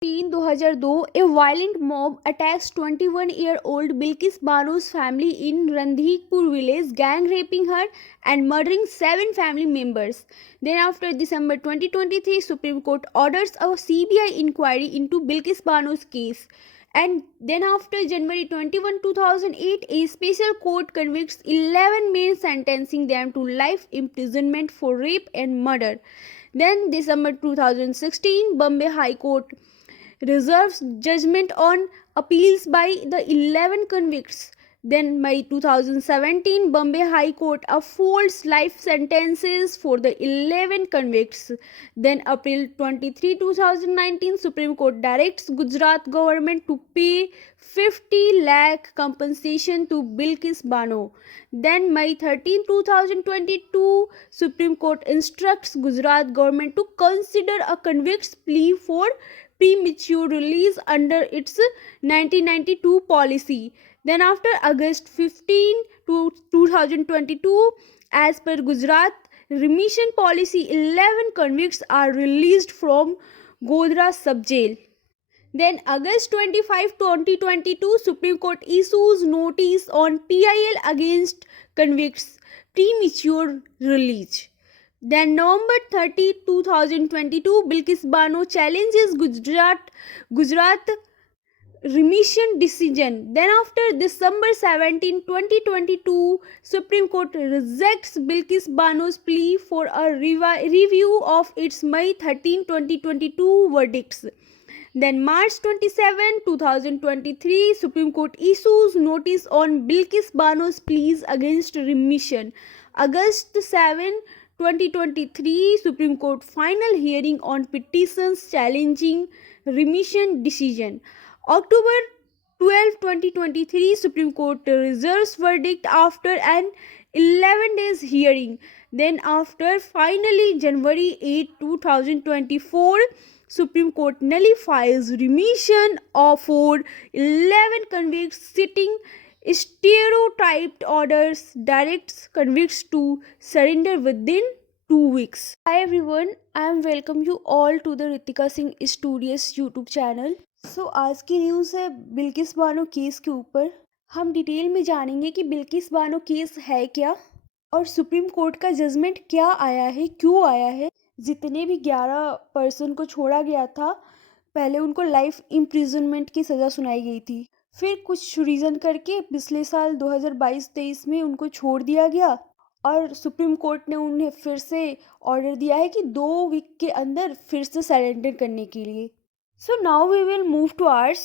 2002, a violent mob attacks 21-year-old Bilkis Banu's family in Randhikpur village, gang raping her and murdering 7 family members. Then after December 2023, Supreme Court orders a CBI inquiry into Bilkis Banu's case. And then after January 21, 2008, a special court convicts 11 men, sentencing them to life imprisonment for rape and murder. Then December 2016, Bombay High Court reserves judgment on appeals by the 11 convicts. Then by 2017, Bombay High Court upholds life sentences for the 11 convicts. Then April 23, 2019, Supreme Court directs Gujarat government to pay 50 lakh compensation to Bilkis Bano. Then May 13, 2022, Supreme Court instructs Gujarat government to consider a convict's plea for premature release under its 1992 policy. Then after August 15 to 2022, as per Gujarat remission policy, 11 convicts are released from Godhra sub-jail. Then August 25, 2022, Supreme Court issues notice on PIL against convicts premature release. Then November 30, 2022, Bilkis Bano challenges Gujarat remission decision. Then after December 17, 2022, Supreme Court rejects Bilkis Bano's plea for a review of its May 13, 2022 verdicts. Then March 27, 2023, Supreme Court issues notice on Bilkis Bano's pleas against remission. August 7, 2023, Supreme Court final hearing on petitions challenging remission decision. October 12, 2023, Supreme Court reserves verdict after an 11 days hearing. Then after finally January 8, 2024, Supreme Court nullifies remission for 11 convicts, citing stereotyped orders, directs convicts to surrender within 2 weeks. Hi everyone, I am welcome you all to the Ritika Singh Studios YouTube channel. आज की news है Bilkis Bano case के ऊपर। हम detail में जानेंगे कि Bilkis Bano case है क्या और सुप्रीम कोर्ट का जजमेंट क्या आया है, क्यों आया है। जितने भी 11 पर्सन को छोड़ा गया था, पहले उनको लाइफ इम्प्रिजनमेंट की सज़ा सुनाई गई थी, फिर कुछ रीज़न करके पिछले साल 2022-23 में उनको छोड़ दिया गया और सुप्रीम कोर्ट ने उन्हें फिर से ऑर्डर दिया है कि 2 वीक के अंदर फिर से सरेंडर करने के लिए। So now we will move towards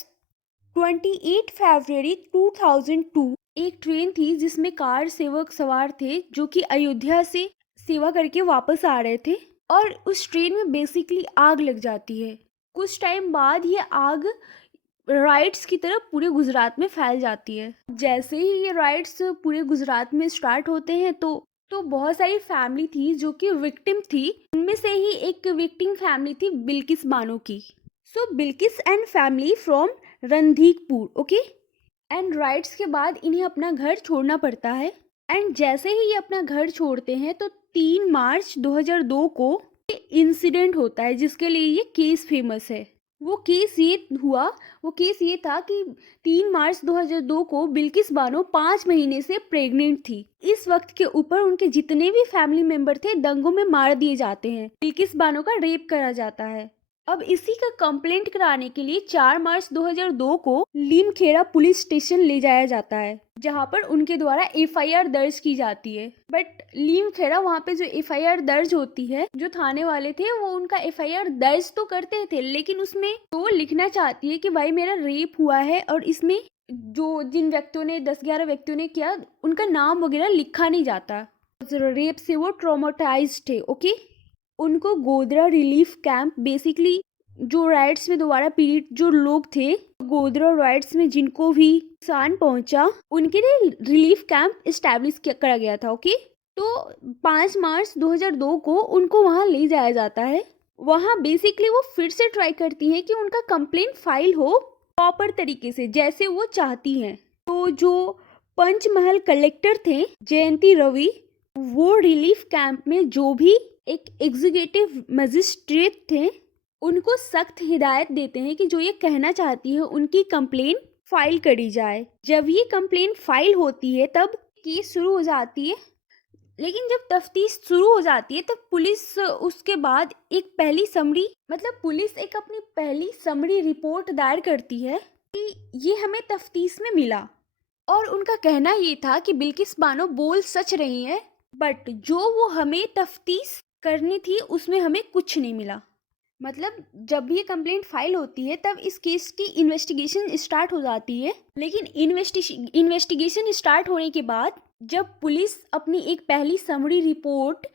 28 फरवरी 2002। एक ट्रेन थी जिसमें कार सेवक सवार थे जो कि अयोध्या से सेवा करके वापस आ रहे थे और उस ट्रेन में बेसिकली आग लग जाती है। कुछ टाइम बाद ये आग राइट्स की तरफ पूरे गुजरात में फैल जाती है। जैसे ही ये राइट्स पूरे गुजरात में स्टार्ट होते हैं तो बहुत सारी फैमिली थी जो कि विक्टिम थी। उनमें से ही एक विक्टिम फैमिली थी बिल्किस बानो की। So Bilkis and family from Randhikpur, okay. And riots के बाद इन्हें अपना घर छोड़ना पड़ता है। एंड जैसे ही ये अपना घर छोड़ते हैं तो 3 मार्च 2002 को इंसिडेंट होता है जिसके लिए ये केस फेमस है। वो केस ये था कि 3 मार्च 2002 को बिल्किस बानो 5 महीने से प्रेग्नेंट थी। इस वक्त के ऊपर उनके जितने भी फैमिली मेंबर थे दंगों में मार दिए जाते हैं। बिल्किस बानो का रेप करा जाता है। अब इसी का कंप्लेंट कराने के लिए 4 मार्च 2002 को लीमखेड़ा पुलिस स्टेशन ले जाया जाता है जहां पर उनके द्वारा एफआईआर दर्ज की जाती है। बट लीमखेड़ा वहां पे जो एफआईआर दर्ज होती है, जो थाने वाले थे वो उनका एफआईआर दर्ज तो करते थे लेकिन उसमें वो लिखना चाहती है कि भाई मेरा रेप हुआ है और इसमें जो जिन व्यक्तियों ने 10-11 व्यक्तियों ने किया उनका नाम वगैरह लिखा नहीं जाता। रेप से वो ट्रॉमेटाइज्ड थे, ओके। उनको गोधरा रिलीफ कैंप, बेसिकली जो राइट्स में दोबारा पीड़ित जो लोग थे गोधरा राइट्स में जिनको भी नुकसान पहुंचा उनके लिए रिलीफ कैंप इस्टेब्लिश करा गया था, ओके। तो 5 मार्च 2002 को उनको वहां ले जाया जाता है। वहां बेसिकली वो फिर से ट्राई करती हैं कि उनका कंप्लेंट फाइल हो प्रॉपर तरीके से जैसे वो चाहती हैं। तो जो पंचमहल कलेक्टर थे जयंती रवि, वो रिलीफ कैंप में जो भी एक एग्जीक्यूटिव मजिस्ट्रेट थे उनको सख्त हिदायत देते हैं कि जो ये कहना चाहती है उनकी कंप्लेन फाइल करी जाए। जब ये कंप्लेन फाइल होती है तब केस शुरू हो जाती है, लेकिन जब तफ्तीश शुरू हो जाती है तब पुलिस उसके बाद एक पहली समरी मतलब पुलिस एक अपनी पहली समरी रिपोर्ट दायर करती है कि ये हमें तफ्तीश में मिला, और उनका कहना ये था कि बिल्किस बानो बोल सच रही है, बट जो वो हमें तफ्तीश करनी थी उसमें हमें कुछ नहीं मिला। मतलब जब ये कंप्लेंट फाइल होती है तब इस केस की इन्वेस्टिगेशन स्टार्ट हो जाती है, लेकिन इन्वेस्टिगेशन स्टार्ट होने के बाद जब पुलिस अपनी एक पहली समरी रिपोर्ट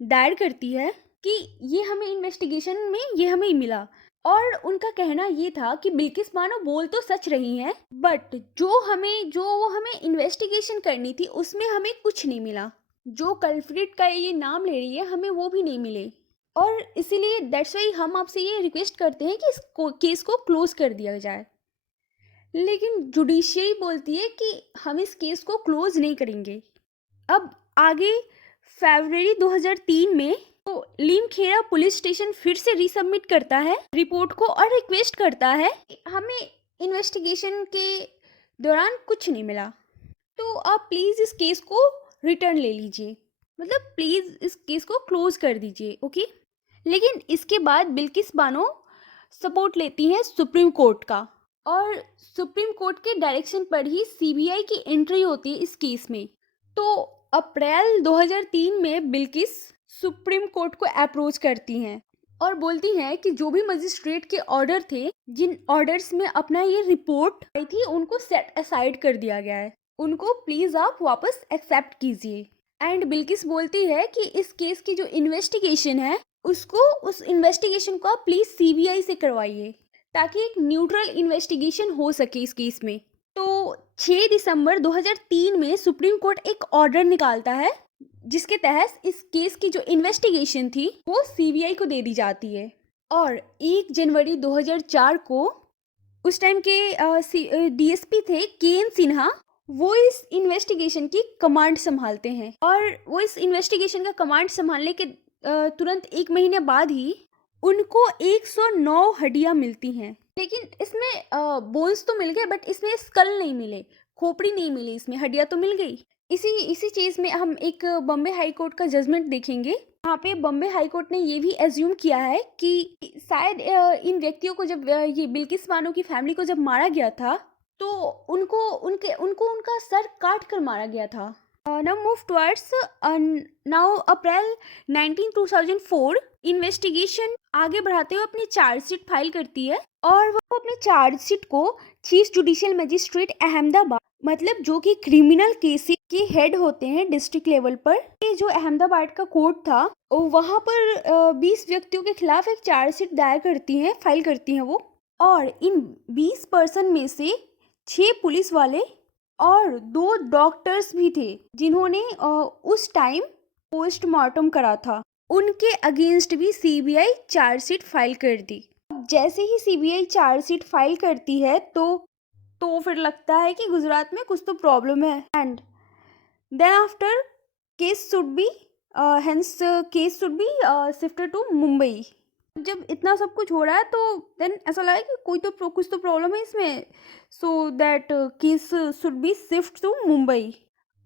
दायर करती है कि ये हमें इन्वेस्टिगेशन में ये हमें मिला, और उनका कहना ये था कि बिल्किस बानो बोल तो सच रही हैं, बट जो हमें इन्वेस्टिगेशन करनी थी उसमें हमें कुछ नहीं मिला। जो कल्प्रिट का ये नाम ले रही है हमें वो भी नहीं मिले, और इसीलिए दैट्स वाई हम आपसे ये रिक्वेस्ट करते हैं कि इस केस को क्लोज कर दिया जाए। लेकिन जुडिशियरी बोलती है कि हम इस केस को क्लोज नहीं करेंगे। अब आगे फरवरी 2003 में तो लीमखेड़ा पुलिस स्टेशन फिर से रीसबमिट करता है रिपोर्ट को और रिक्वेस्ट करता है कि हमें इन्वेस्टिगेशन के दौरान कुछ नहीं मिला, तो आप प्लीज़ इस केस को रिटर्न ले लीजिए, मतलब प्लीज़ इस केस को क्लोज कर दीजिए, ओके। लेकिन इसके बाद बिल्किस बानो सपोर्ट लेती हैं सुप्रीम कोर्ट का, और सुप्रीम कोर्ट के डायरेक्शन पर ही सीबीआई की एंट्री होती है इस केस में। तो अप्रैल 2003 में बिल्किस सुप्रीम कोर्ट को अप्रोच करती हैं और बोलती हैं कि जो भी मजिस्ट्रेट के ऑर्डर थे, जिन ऑर्डर्स में अपना ये रिपोर्ट आई थी, उनको सेट असाइड कर दिया गया है, उनको प्लीज़ आप वापस एक्सेप्ट कीजिए। एंड बिल्किस बोलती है कि इस केस की जो इन्वेस्टिगेशन है उस इन्वेस्टिगेशन को आप प्लीज़ सीबीआई से करवाइए, ताकि एक न्यूट्रल इन्वेस्टिगेशन हो सके इस केस में। तो 6 दिसंबर 2003 में सुप्रीम कोर्ट एक ऑर्डर निकालता है जिसके तहत इस केस की जो इन्वेस्टिगेशन थी वो सीबीआई को दे दी जाती है। और 1 जनवरी 2004 को उस टाइम के डीएसपी थे के.एन. सिन्हा, वो इस इन्वेस्टिगेशन की कमांड संभालते हैं, और वो इस इन्वेस्टिगेशन का कमांड संभालने के तुरंत 1 महीने बाद ही उनको 109 हड्डियां मिलती हैं। लेकिन इसमें बोन्स तो मिल गए, बट इसमें स्कल नहीं मिले, खोपड़ी नहीं मिली, इसमें हड्डियां तो मिल गई। इसी चीज़ में हम एक बॉम्बे हाई कोर्ट का जजमेंट देखेंगे। यहाँ पे बॉम्बे हाई कोर्ट ने ये भी एज्यूम किया है कि शायद इन व्यक्तियों को जब ये बिल्किस बानो की फैमिली को जब मारा गया था तो उनको उनका सर काट कर मारा गया था। नाउ मूव टुवर्ड्स नाउ अप्रैल 19 2004 इन्वेस्टिगेशन आगे बढ़ाते हुए अपनी चार्जशीट फाइल करती है, और वो अपने चार्जशीट को चीफ जुडिशियल मजिस्ट्रेट अहमदाबाद, मतलब जो कि क्रिमिनल केसेस के हेड होते हैं डिस्ट्रिक्ट लेवल पर, ये जो अहमदाबाद का कोर्ट था वहाँ पर 20 व्यक्तियों के खिलाफ एक चार्जशीट दायर करती हैं, फाइल करती हैं वो। और इन 20 पर्सन में से 6 पुलिस वाले और 2 डॉक्टर्स भी थे जिन्होंने उस टाइम पोस्टमार्टम करा था, उनके अगेंस्ट भी सीबीआई चार्जशीट फाइल कर दी। जैसे ही सीबीआई चार्जशीट फाइल करती है तो फिर लगता है कि गुजरात में कुछ तो प्रॉब्लम है, and then after case should be shifted to Mumbai. जब इतना सब कुछ हो रहा है तो देन ऐसा लगा कि कुछ तो प्रॉब्लम है इसमें, so that case should be shift to Mumbai.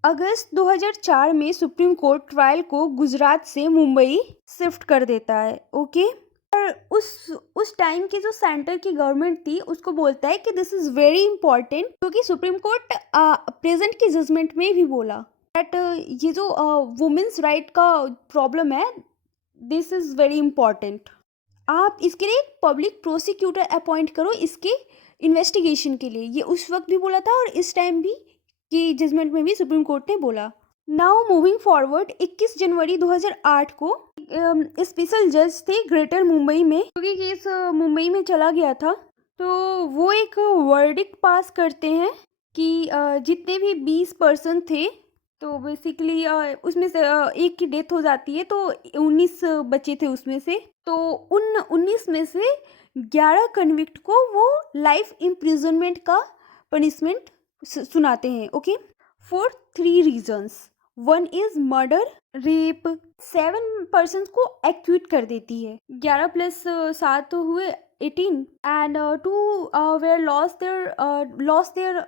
अगस्त 2004 में सुप्रीम कोर्ट ट्रायल को गुजरात से मुंबई शिफ्ट कर देता है, ओके। और उस टाइम की जो सेंटर की गवर्नमेंट थी उसको बोलता है कि दिस इज़ वेरी इंपॉर्टेंट, क्योंकि सुप्रीम कोर्ट प्रेजेंट की जजमेंट में भी बोला दैट ये जो वुमेन्स राइट का प्रॉब्लम है, दिस इज़ वेरी इंपॉर्टेंट। आप इसके लिए एक पब्लिक प्रोसिक्यूटर अपॉइंट करो इसके इन्वेस्टिगेशन के लिए। ये उस वक्त भी बोला था और इस टाइम भी की जजमेंट में भी सुप्रीम कोर्ट ने बोला। नाउ मूविंग फॉरवर्ड 21 जनवरी 2008 को स्पेशल जज थे ग्रेटर मुंबई में, क्योंकि केस मुंबई में चला गया था, तो वो एक वर्डिक्ट पास करते हैं कि जितने भी 20 पर्सन थे, तो बेसिकली उसमें से एक की डेथ हो जाती है, तो 19 बचे थे उसमें से, तो उन 19 में से 11 कन्विक्ट को वो लाइफ इम्प्रिजनमेंट का पनिशमेंट सुनाते हैं, okay, for 3 reasons. One is murder, rape. 7 person को एक्यूट कर देती है। 11 + 7 तो हुए 18 and 2 were lost their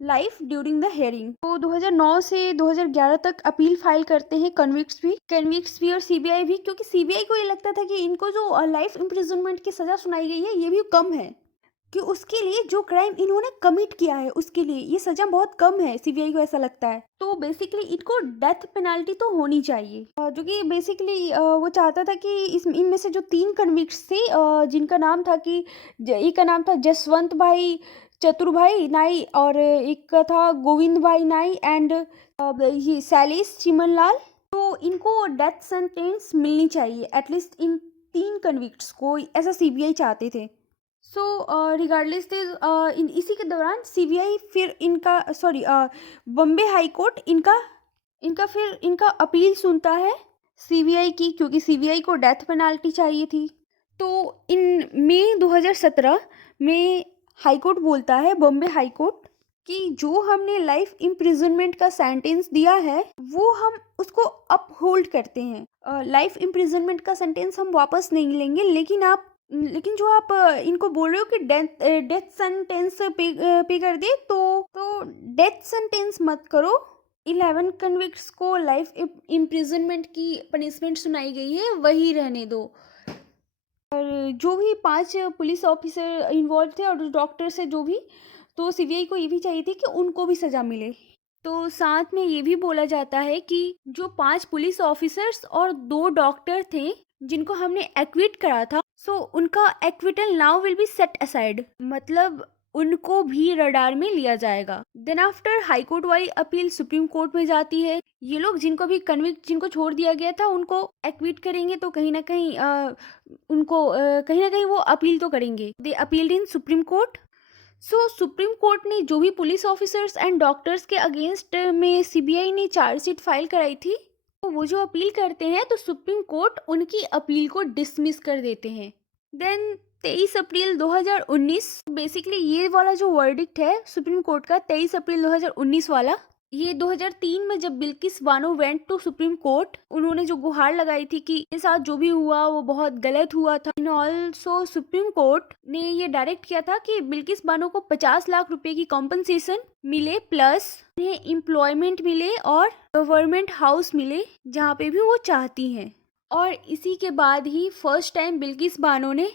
life during the hearing. तो 2009 से 2011 तक अपील फाइल करते हैं कन्विक्ट्स भी और सीबीआई भी, क्योंकि सीबीआई को ये लगता था कि इनको जो लाइफ इम्प्रिजनमेंट की सजा सुनाई गई है ये भी कम है, कि उसके लिए जो क्राइम इन्होंने कमिट किया है उसके लिए ये सजा बहुत कम है, सीबीआई को ऐसा लगता है। तो बेसिकली इनको डेथ पेनाल्टी तो होनी चाहिए, जो कि बेसिकली वो चाहता था कि इस इनमें से जो 3 कन्विक्ट्स थे, जिनका नाम था कि एक का नाम था जसवंत भाई चतुर भाई नाई और एक का था गोविंद भाई नाई एंड ये सैलिस चिमनलाल। तो इनको डेथ सेंटेंस मिलनी चाहिए एटलीस्ट इन 3 कन्विक्ट्स को, ऐसा सीबीआई चाहते थे। सो रिगार्डलेस दिस इसी के दौरान सीबीआई फिर इनका बॉम्बे हाई कोर्ट इनका अपील सुनता है सीबीआई की, क्योंकि सीबीआई को डेथ पेनाल्टी चाहिए थी। तो इन मई 2017 में हाई कोर्ट बोलता है, बॉम्बे हाई कोर्ट, कि जो हमने लाइफ इम्प्रिजनमेंट का सेंटेंस दिया है वो हम उसको अपहोल्ड करते हैं। लाइफ इम्प्रिजनमेंट का सेंटेंस हम वापस नहीं लेंगे, लेकिन जो आप इनको बोल रहे हो कि डेथ सेंटेंस पे कर दे, तो डेथ सेंटेंस मत करो। 11 कन्विक्ट्स को लाइफ इम्प्रिजनमेंट की पनिशमेंट सुनाई गई है वही रहने दो। और जो भी 5 पुलिस ऑफिसर इन्वॉल्व थे और डॉक्टर्स है जो भी, तो सीबीआई को ये भी चाहिए थी कि उनको भी सजा मिले। तो साथ में ये भी बोला जाता है कि जो 5 पुलिस ऑफिसर्स और 2 डॉक्टर थे जिनको हमने एक्विट करा था, सो उनका acquittal now will be set aside, मतलब उनको भी रडार में लिया जाएगा। देन आफ्टर हाई कोर्ट वाली अपील सुप्रीम कोर्ट में जाती है। ये लोग जिनको छोड़ दिया गया था उनको एक्विट करेंगे, तो कहीं ना कहीं कहीं ना कहीं वो अपील तो करेंगे। दे अपील्ड इन सुप्रीम कोर्ट। सो सुप्रीम कोर्ट ने जो भी पुलिस ऑफिसर्स एंड डॉक्टर्स के अगेंस्ट में सीबीआई ने चार्जशीट फाइल कराई थी, तो वो जो अपील करते हैं तो सुप्रीम कोर्ट उनकी अपील को डिसमिस कर देते हैं। देन 23 अप्रैल 2019, बेसिकली ये वाला जो वर्डिक्ट है सुप्रीम कोर्ट का 23 अप्रैल 2019 वाला, ये 2003 में जब Bilkis Bano went to supreme court, उन्होंने जो गुहार लगाई थी कि मेरे साथ जो भी हुआ वो बहुत गलत हुआ था। इन ऑल्सो सुप्रीम कोर्ट ने ये डायरेक्ट किया था कि बिल्किस बानो को 50 लाख रुपए की कॉम्पनसेशन मिले, प्लस उन्हें एम्प्लॉयमेंट मिले और गवर्नमेंट हाउस मिले जहाँ पे भी वो चाहती हैं। और इसी के बाद ही फर्स्ट टाइम बिल्किस बानो ने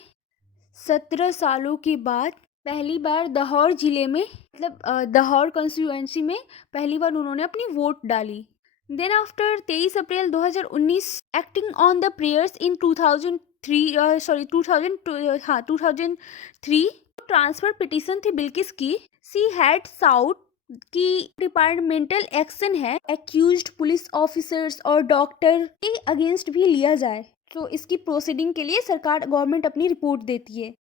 17 सालों के बाद पहली बार दहौर जिले में, मतलब दहौर कॉन्स्टिट्यूएंसी में पहली बार उन्होंने अपनी वोट डाली। Then after 23 April 2019, acting on the prayers in 2003 transfer petition थी बिल्किस की। सी हैड साउट की डिपार्टमेंटल एक्शन है एक्यूज्ड पुलिस ऑफिसर्स और डॉक्टर के अगेंस्ट भी लिया जाए। तो इसकी प्रोसीडिंग के लिए सरकार गवर्नमेंट अपनी रिपोर्ट देती है,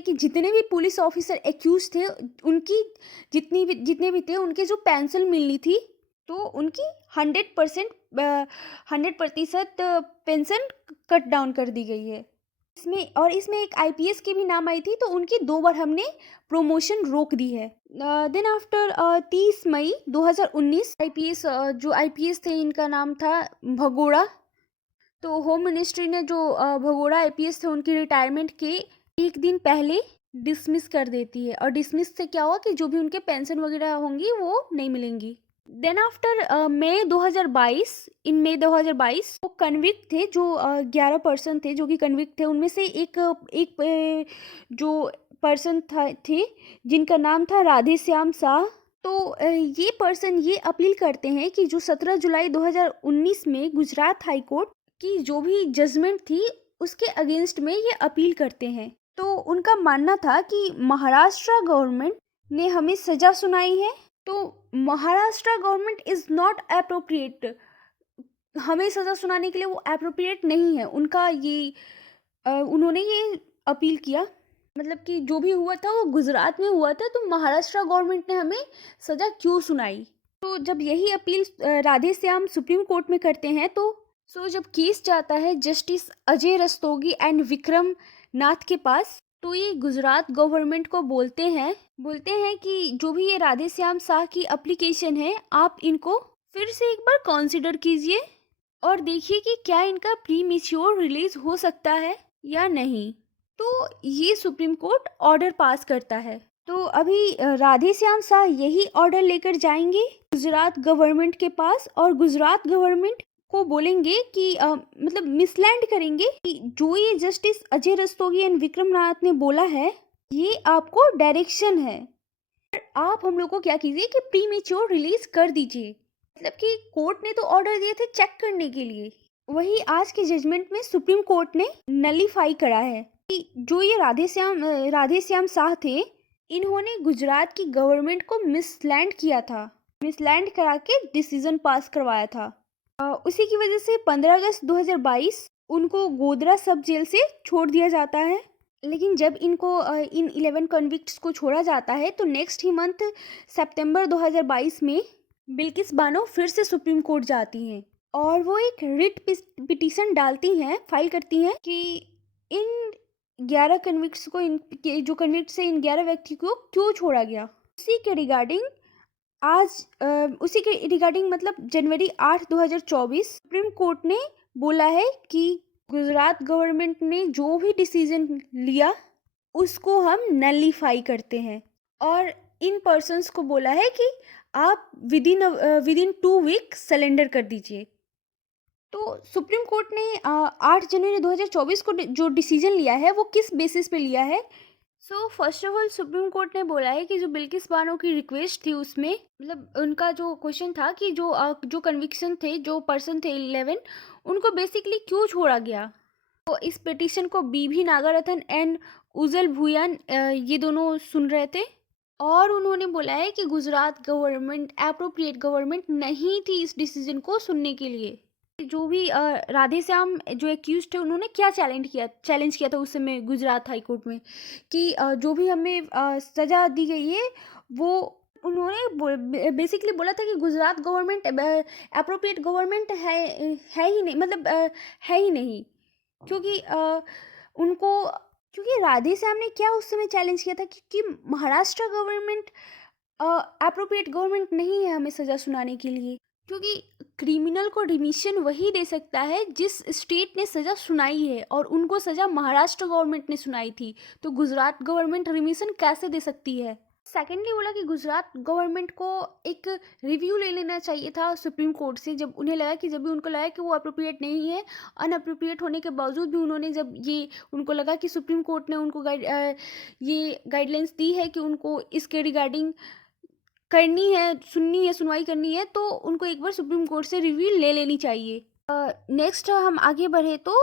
कि जितने भी पुलिस ऑफिसर एक्यूज थे उनकी जितने भी थे उनके जो पेंशन मिलनी थी, तो उनकी 100% पेंशन कट डाउन कर दी गई है। इसमें एक आईपीएस की भी नाम आई थी, तो उनकी 2 बार हमने प्रमोशन रोक दी है। देन आफ्टर 30 मई 2019, जो आईपीएस थे इनका नाम था भगोड़ा। तो होम मिनिस्ट्री ने जो भगोड़ा आईपीएस थे उनकी रिटायरमेंट के एक दिन पहले डिसमिस कर देती है। और डिसमिस से क्या हुआ कि जो भी उनके पेंशन वगैरह होंगी वो नहीं मिलेंगी। देन आफ्टर मई 2022 वो कन्विक्ट थे, जो 11 पर्सन थे जो कि कन्विक्ट थे, उनमें से एक जो पर्सन थे जिनका नाम था राधे श्याम शाह। तो ये पर्सन ये अपील करते हैं कि जो 17 जुलाई 2019 में गुजरात हाई कोर्ट की जो भी जजमेंट थी उसके अगेंस्ट में ये अपील करते हैं। तो उनका मानना था कि महाराष्ट्र गवर्नमेंट ने हमें सजा सुनाई है, तो Maharashtra government is not appropriate, हमें सजा सुनाने के लिए वो एप्रोप्रिएट नहीं है। उन्होंने ये अपील किया, मतलब कि जो भी हुआ था वो गुजरात में हुआ था, तो महाराष्ट्र गवर्नमेंट ने हमें सजा क्यों सुनाई। तो जब यही appeal Radhe Shyam supreme court में करते हैं, तो जब केस जाता है जस्टिस अजय रस्तोगी एंड विक्रम नाथ के पास, तो ये गुजरात गवर्नमेंट को बोलते हैं कि जो भी ये राधे श्याम शाह की एप्लीकेशन है आप इनको फिर से एक बार कंसिडर कीजिए और देखिए कि क्या इनका प्रीमेच्योर रिलीज हो सकता है या नहीं। तो ये सुप्रीम कोर्ट ऑर्डर पास करता है। तो अभी राधे श्याम शाह यही ऑर्डर लेकर जाएंगे गुजरात गवर्नमेंट के पास और गुजरात गवर्नमेंट को बोलेंगे कि मतलब मिसलैंड करेंगे कि जो ये जस्टिस अजय रस्तोगी एंड विक्रम नाथ ने बोला है ये आपको डायरेक्शन है। आप हम लोग को क्या कीजिए कि प्रीमेच्योर रिलीज कर दीजिए। मतलब कि कोर्ट ने तो ऑर्डर दिए थे चेक करने के लिए, वही आज के जजमेंट में सुप्रीम कोर्ट ने नलीफाई करा है कि जो ये राधे श्याम शाह थे इन्होंने गुजरात की गवर्नमेंट को मिसलैंड किया था, मिसलैंड करा के डिसीजन पास करवाया था। उसी की वजह से 15 अगस्त 2022 उनको गोधरा सब जेल से छोड़ दिया जाता है। लेकिन जब इनको इन 11 कन्विक्ट्स को छोड़ा जाता है तो नेक्स्ट ही मंथ सितंबर 2022 में बिल्किस बानो फिर से सुप्रीम कोर्ट जाती हैं और वो एक रिट पिटीशन डालती हैं, फाइल करती हैं कि इन 11 कन्विक्ट्स को जो कन्विक्ट्स है इन 11 व्यक्ति को क्यों छोड़ा गया। उसी के रिगार्डिंग मतलब जनवरी 8 2024 सुप्रीम कोर्ट ने बोला है कि गुजरात गवर्नमेंट ने जो भी डिसीजन लिया उसको हम नलीफाई करते हैं और इन पर्सन्स को बोला है कि आप विदिन 2 वीक सरेंडर कर दीजिए। तो सुप्रीम कोर्ट ने 8 जनवरी 2024 को जो डिसीजन लिया है वो किस बेसिस पे लिया है। So first of all supreme court ने बोला है कि जो बिल्किस बानो की रिक्वेस्ट थी उसमें मतलब उनका जो क्वेश्चन था कि जो कन्विक्शन थे, जो पर्सन थे 11 उनको बेसिकली क्यों छोड़ा गया। तो इस पिटीशन को बीभी नागरत्न एंड उजल भुयान ये दोनों सुन रहे थे और उन्होंने बोला है कि गुजरात गवर्नमेंट एप्रोप्रिएट गवर्नमेंट नहीं थी इस डिसीजन को सुनने के लिए। जो भी राधे श्याम जो एक्यूज थे उन्होंने क्या चैलेंज किया था उस समय गुजरात हाई कोर्ट में कि जो भी हमें सज़ा दी गई है वो उन्होंने बेसिकली बोला था कि गुजरात गवर्नमेंट एप्रोप्रिएट गवर्नमेंट है ही नहीं, मतलब है ही नहीं क्योंकि उनको क्योंकि राधे श्याम ने क्या उस समय चैलेंज किया था कि महाराष्ट्र गवर्नमेंट एप्रोप्रिएट गवर्नमेंट नहीं है हमें सज़ा सुनाने के लिए, क्योंकि क्रिमिनल को रिमिशन वही दे सकता है जिस स्टेट ने सज़ा सुनाई है और उनको सज़ा महाराष्ट्र गवर्नमेंट ने सुनाई थी, तो गुजरात गवर्नमेंट रिमिशन कैसे दे सकती है। सेकेंडली बोला कि गुजरात गवर्नमेंट को एक रिव्यू ले लेना चाहिए था सुप्रीम कोर्ट से जब भी उनको लगा कि वो अप्रोप्रिएट नहीं है। अनअप्रोप्रिएट होने के बावजूद भी उन्होंने जब ये उनको लगा कि सुप्रीम कोर्ट ने उनको ये गाइडलाइंस दी है कि उनको इसके रिगार्डिंग करनी है, सुनवाई करनी है, तो उनको एक बार सुप्रीम कोर्ट से रिव्यू ले लेनी चाहिए। नेक्स्ट हम आगे बढ़े तो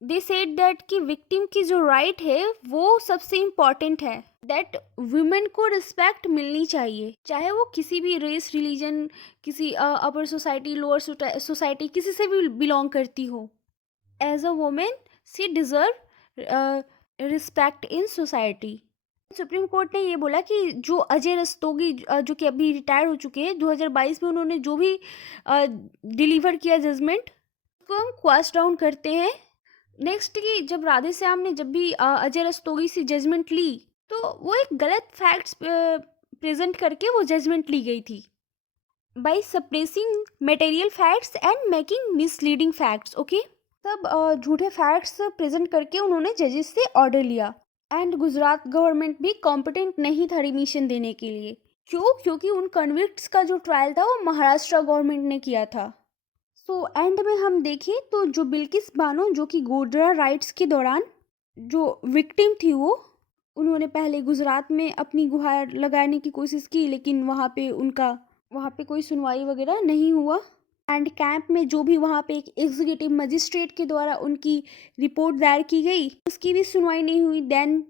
दे सेड दैट कि विक्टिम की जो राइट है वो सबसे इम्पॉर्टेंट है, दैट वुमेन को रिस्पेक्ट मिलनी चाहिए चाहे वो किसी भी रेस, रिलीजन, किसी अपर सोसाइटी, लोअर सोसाइटी, किसी से भी बिलोंग करती हो। As a woman she deserve respect in society. Supreme court ने ये बोला कि जो अजय रस्तोगी जो कि अभी रिटायर हो चुके हैं 2022 में उन्होंने जो भी डिलीवर किया जजमेंट उसको हम क्वाश डाउन करते हैं। नेक्स्ट कि जब राधे श्याम ने जब भी अजय रस्तोगी से जजमेंट ली तो वो एक गलत फैक्ट्स प्रेजेंट करके वो जजमेंट ली गई थी by suppressing material facts and making misleading facts. Okay, सब झूठे फैक्ट्स प्रेजेंट करके उन्होंने जजेस से ऑर्डर लिया एंड गुजरात गवर्नमेंट भी कॉम्पिटेंट नहीं था रिमिशन देने के लिए। क्योंकि उन कन्विक्ट्स का जो ट्रायल था वो महाराष्ट्र गवर्नमेंट ने किया था। सो एंड में हम देखें तो जो बिल्किस बानो जो कि गोधरा राइट्स के दौरान जो विक्टिम थी वो उन्होंने पहले गुजरात में अपनी गुहार लगाने की कोशिश की लेकिन वहाँ पे कोई सुनवाई वगैरह नहीं हुआ एंड कैंप में जो भी वहाँ पे एक एग्जीक्यूटिव मजिस्ट्रेट के द्वारा उनकी रिपोर्ट दायर की गई उसकी भी सुनवाई नहीं हुई। देन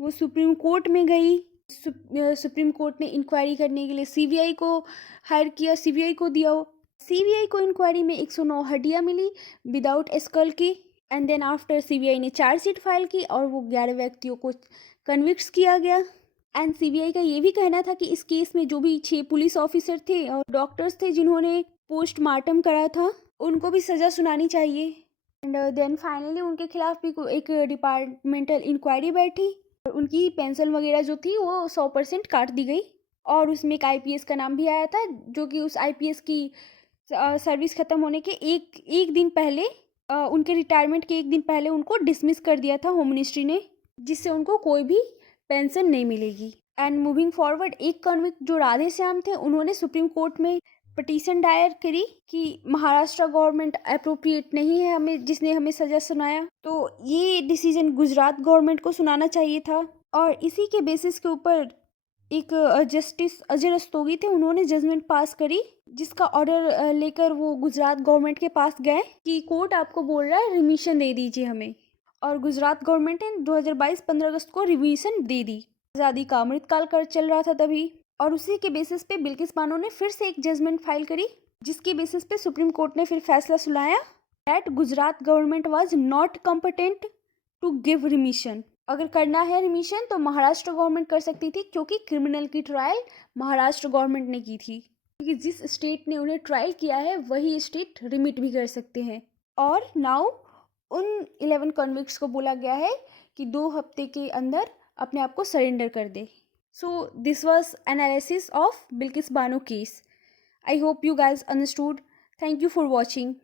वो सुप्रीम कोर्ट में गई। सुप्रीम कोर्ट ने इंक्वायरी करने के लिए सीबीआई को हायर किया, सीबीआई को दिया। सीबीआई को इंक्वायरी में 109 हड्डियाँ मिली विदाउट स्कल की एंड देन आफ्टर सीबीआई ने चार्जशीट फाइल की और वो 11 व्यक्तियों को कन्विक्ट किया गया। एंड सीबीआई का ये भी कहना था कि इस केस में जो भी 6 पुलिस ऑफिसर थे और डॉक्टर्स थे जिन्होंने पोस्टमार्टम करा था उनको भी सज़ा सुनानी चाहिए। एंड देन फाइनली उनके खिलाफ भी एक डिपार्टमेंटल इंक्वायरी बैठी और उनकी पेंशन वगैरह जो थी वो 100% काट दी गई। और उसमें एक आईपीएस का नाम भी आया था, जो कि उस आईपीएस की सर्विस ख़त्म होने के एक दिन पहले, उनके रिटायरमेंट के एक दिन पहले उनको डिसमिस कर दिया था होम मिनिस्ट्री ने, जिससे उनको कोई भी पेंशन नहीं मिलेगी। एंड मूविंग फॉरवर्ड, एक कन्विक्ट जो राधे श्याम थे, उन्होंने सुप्रीम कोर्ट में पटिशन दायर करी कि महाराष्ट्र गवर्नमेंट अप्रोप्रिएट नहीं है हमें, जिसने हमें सज़ा सुनाया, तो ये डिसीजन गुजरात गवर्नमेंट को सुनाना चाहिए था। और इसी के बेसिस के ऊपर एक जस्टिस अजय रस्तोगी थे, उन्होंने जजमेंट पास करी, जिसका ऑर्डर लेकर वो गुजरात गवर्नमेंट के पास गए कि कोर्ट आपको बोल रहा है रिमिशन दे दीजिए हमें। और गुजरात गवर्नमेंट ने 2022 15 अगस्त को रिमिशन दे दी। आज़ादी का अमृतकाल कर चल रहा था तभी, और उसी के बेसिस पे बिल्किस बानो ने फिर से एक जजमेंट फाइल करी, जिसके बेसिस पे सुप्रीम कोर्ट ने फिर फैसला सुनाया that Gujarat government was not competent to give remission. अगर करना है रिमिशन तो महाराष्ट्र गवर्नमेंट कर सकती थी, क्योंकि क्रिमिनल की ट्रायल महाराष्ट्र गवर्नमेंट ने की थी, क्योंकि जिस स्टेट ने उन्हें ट्रायल किया है वही स्टेट रिमिट भी कर सकते हैं। और नाउ उन 11 कन्विक्ट्स को बोला गया है कि 2 हफ्ते के अंदर अपने आप को सरेंडर कर दे। So this was analysis of Bilkis Bano case. I hope you guys understood. Thank you for watching.